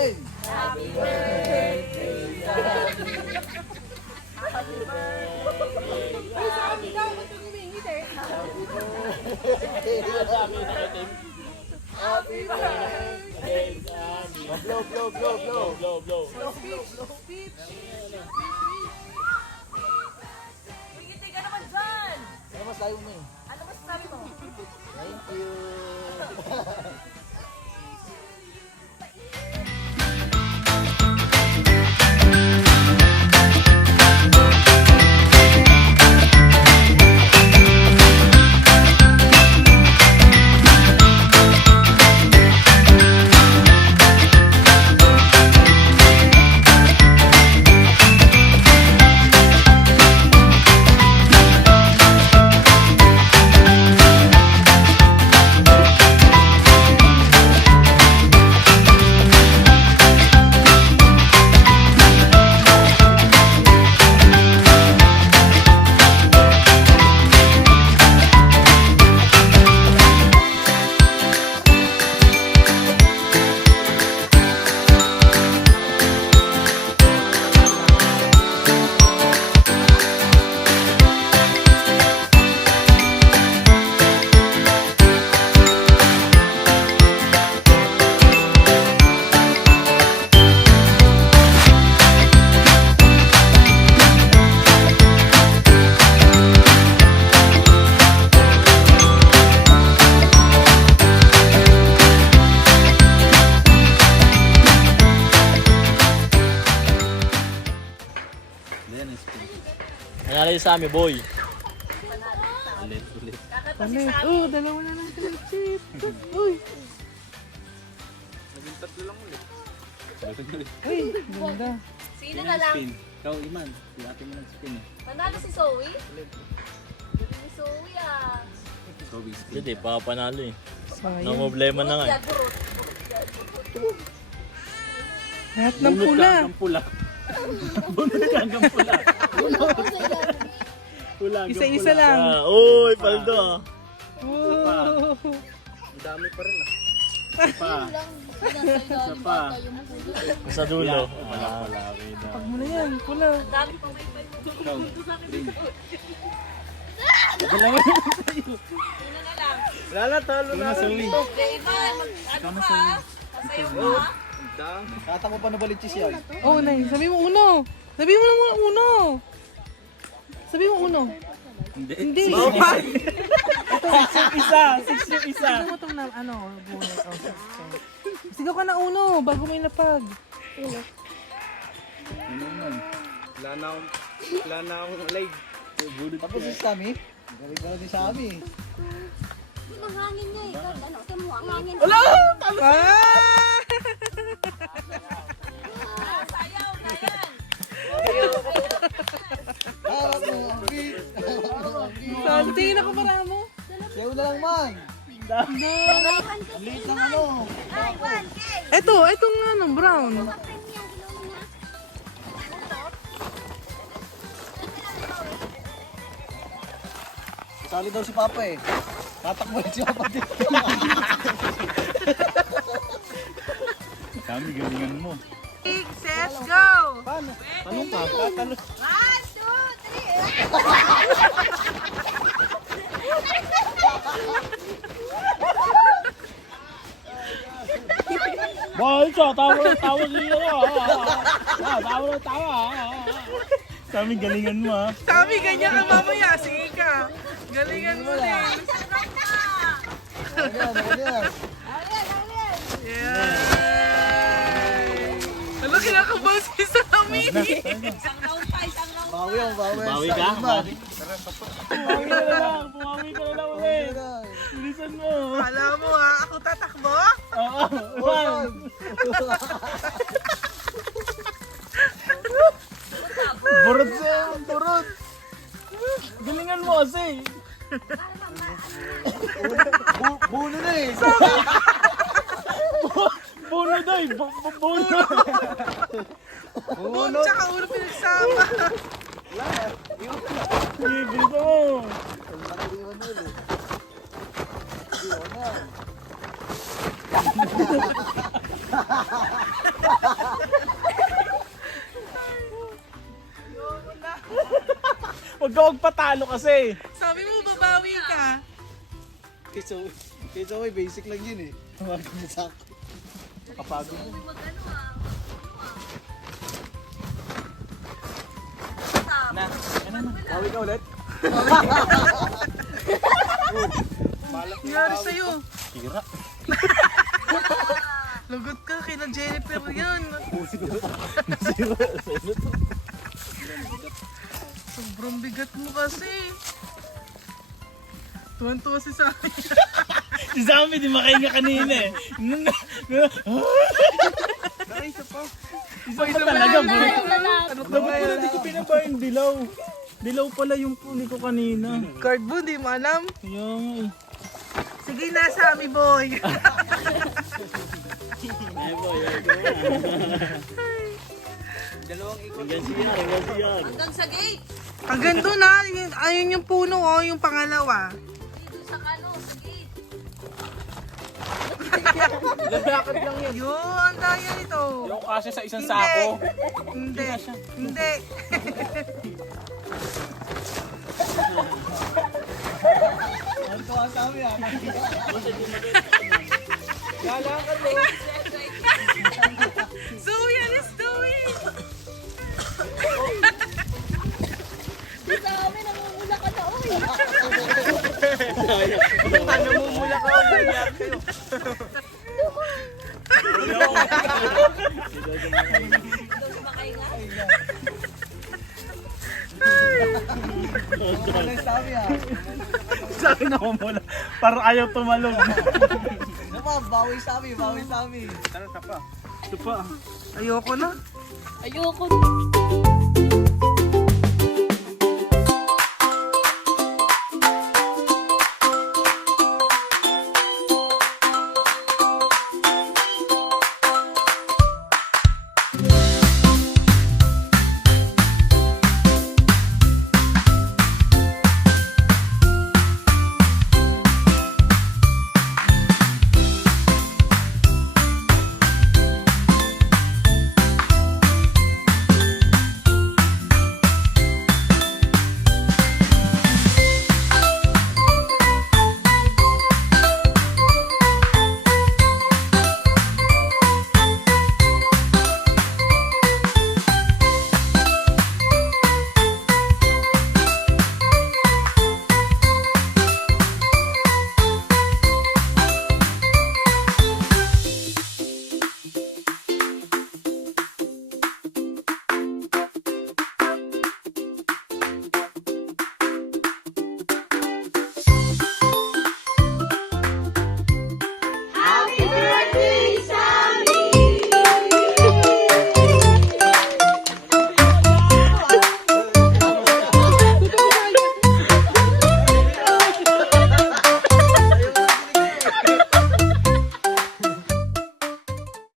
natin. Happy birthday to you. Happy birthday. Ay, sa amin daw, ba't yung humingit eh? Happy birthday. Blow, blow, blow, blow. Blow, blow. Speech. Tingiti ka naman dyan. Ano masabi mo eh? Ano masasabi mo? Thank you. Nanalo yung sa amin, boy. Ano eh? Oh, dalawa na lang sila chip. Uy. Naging tatlo lang ulit. Uy, ganda. Sino na lang? Ikaw, Iman. Si ate mo nag-spin eh. Panalo si Zoe? Galing ni Zoe ah. So, we spin. Hindi, papanalo eh. Sayang. No problema na nga eh. Yan, burot. Lahat ng pula. Bunot ka hanggang pula. Bunot ka hanggang pula. Pula hanggang Isa-isa pula. lang. Ah, uy, paldo ah. Oh. Ang dami pa rin ah. Pa. Isa pa. Sa dulo. Wala pala. Okay na. Pag mo na yan, pula. Ang dami pang may may Ikaw, green. Sino na lang? Wala na, talo na. Okay, Ivan, ano ka? Kasayo ka? Kata mo pa na balichis yan. Oh, nay, sabi mo uno. Sabi mo na muna uno. Sabi mo uno. Hindi. Hindi. Isa. Six yung isa. Gusto mo itong na, ano, bunot. Oh, sigaw ka na uno, bago may lapag. Ano man? Wala na akong live. Tapos si Sammy. Galing din sa amin. Ang hangin niya eh. Ano, tamo ang hangin. Sayaw na yan. Harap mo, ang beat. Saan? Tingin ako para mo. Sayo na lang man. Ang liit ng ano. Ay, 1K! Etong ano, brown. Kapren niya, gilawin niya. Sali daw si Papa eh. Tatakbo rin si Papa dito. Kami, galingan mo. Set, go! Tanong ka, tatanong. 1, 2, 3. Boy, so, tawa siya ah. Tawa. Kami, galingan mo ah. Sabi, ganyan ka mamaya. Sige ka. Galingan mo din. Ayan. Yay! Ano, kinakabahan si Sammy? Isang round pa, isang round. Bawi ang bawi. Bawi ka? Bawi. Bumawi ka na lang ulit. Bilisan mo. Kala mo ha, ako tatakbo? Oo. One. Burot siya, burot. Galingan mo kasi. Buno na eh. Bono day, bono. Buno tsaka ulo pinagsama. Sige, bilisan mo. Iwan na. Huwag ka magpatalo kasi. Sabi mo, babawi ka. Kaysa may basic lang yun eh. Tumagin sa ako. Kapagod. Mag-ano ah. Na, Bawi ka ulit? Nangyari sa'yo. tira. Lagot ka, kina Jennifer yan. Sobrang bigat mo kasi. Tuwan-tuwa si Sammy. Si Sammy, di makahinga kanina eh. Isa pa. Isa pa talaga, bro. Ano Dapat pala di ko pinaba yung dilaw. Dilaw pala yung puli ko kanina. Card mo, di mo alam. Yung... Sige na, Sammy boy. Ay boy, Dalawang ikot. hanggang siya. Hanggang sa gate. Hanggang doon ha. Ayun yung puno, oh, yung pangalawa. Dito sa kano, sa gate. Lalakad lang yan. Yun, ang daya ito. Yung kasi sa isang Hindi. sako. Hindi. Hindi. Ang tuwa sa amin ah. Lalakad mo. Zoe, let's do it. Sa amin, namumula ka na, oy. Namumula ka ako. Nangyari kayo. Ano sabi ah? Sa akin naman mula. Parang ayaw tumalong. Ano pa? Bawi sa amin, bawi sa amin. Ito pa. Ayoko na. Ayoko.